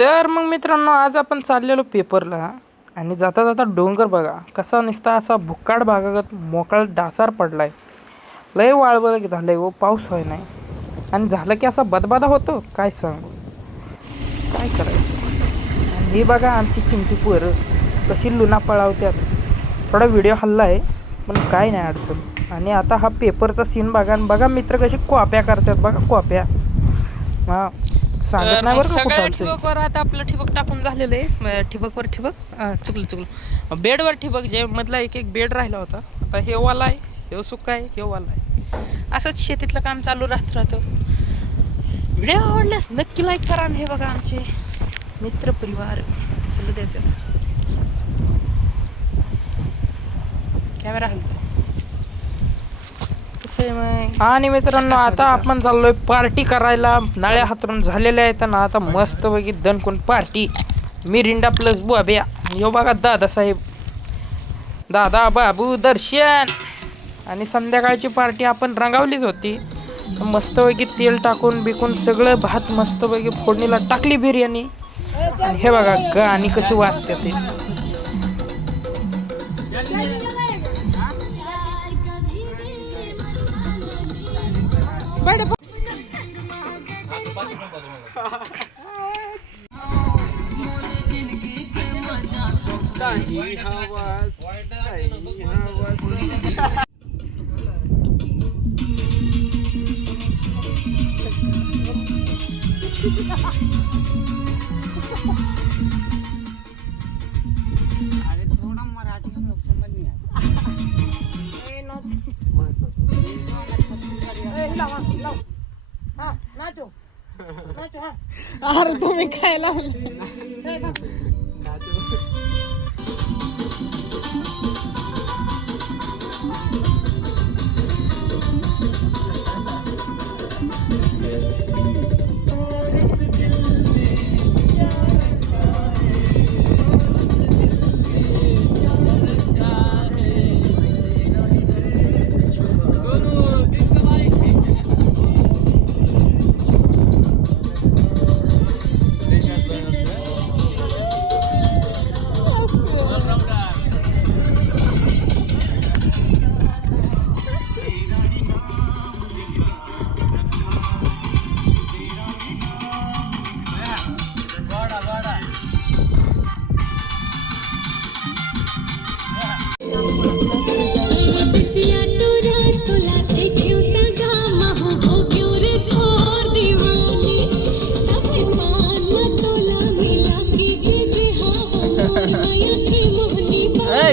तर मग मित्रांनो, आज आपण चाललेलो पेपरला आणि जाता जाता डोंगर बघा कसा नुसता असा भुक्काड भागागत मोकळा डासार पडलाय. लय वाळवळ झालंय व पाऊस होय नाही आणि झालं की असा बदबादा होतो काय सांगू. काय करायचं. आणि हे बघा आमची चिमटी पोरं कशी लुना पळावत्यात. थोडा व्हिडिओ हल्ला आहे पण काय नाही अडचण. आणि आता हा पेपरचा सीन बघा आणि बघा मित्र कशी कॉप्या करतात बघा कॉप्या. हां सांगत नाही बरं का सगळ्या कुठं ठिबकवर आता आपलं ठिबक टाकून झालेलं आहे. ठिबकवर ठिबक चुकलं बेडवर ठिबक जे मधला एक बेड राहिला होता. आता हे वाला आहे, हे सुका आहे, हे वाला आहे. असंच शेतीतलं काम चालू राहतं. व्हिडिओ आवडल्यास नक्की लाईक करा. हे बघा आमचे मित्र परिवार चलू द्या त्याला कॅमेरा हलतो. आणि मित्रांनो, आता आपण चाललोय पार्टी करायला. नाळ्या हातरून झालेल्या आहेत ना, आता मस्त पैकी दणकून पार्टी. मिरिंडा प्लस बुआब्या. यो बघा दादासाहेब, दादा बाबू दर्शन. आणि संध्याकाळची पार्टी आपण रंगावलीच होती. मस्तपैकी तेल टाकून बिकून सगळं भात मस्तपैकी फोडणीला टाकली बिर्याणी. आणि हे बघा गाणी कशी वाजते ते. अरे तुम्ही खायला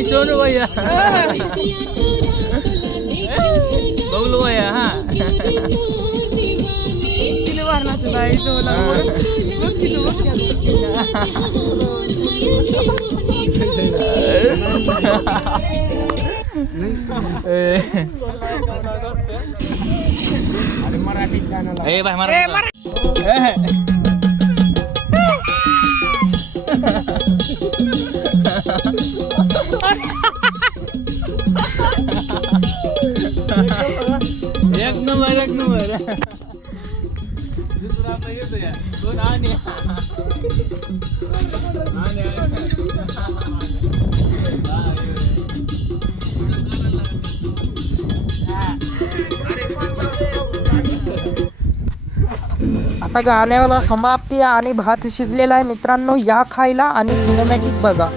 सोनू भैया बबलू भैया हा किती वारणाचं नाही सोला मराठी चॅनल ए भाई मराठी एक नंबर दुसरा आता येतो या दोन आणि आता गाण्याला समाप्ती आणि भात शिजलेला आहे मित्रांनो. या खायला आणि सिनेमॅटिक बघा.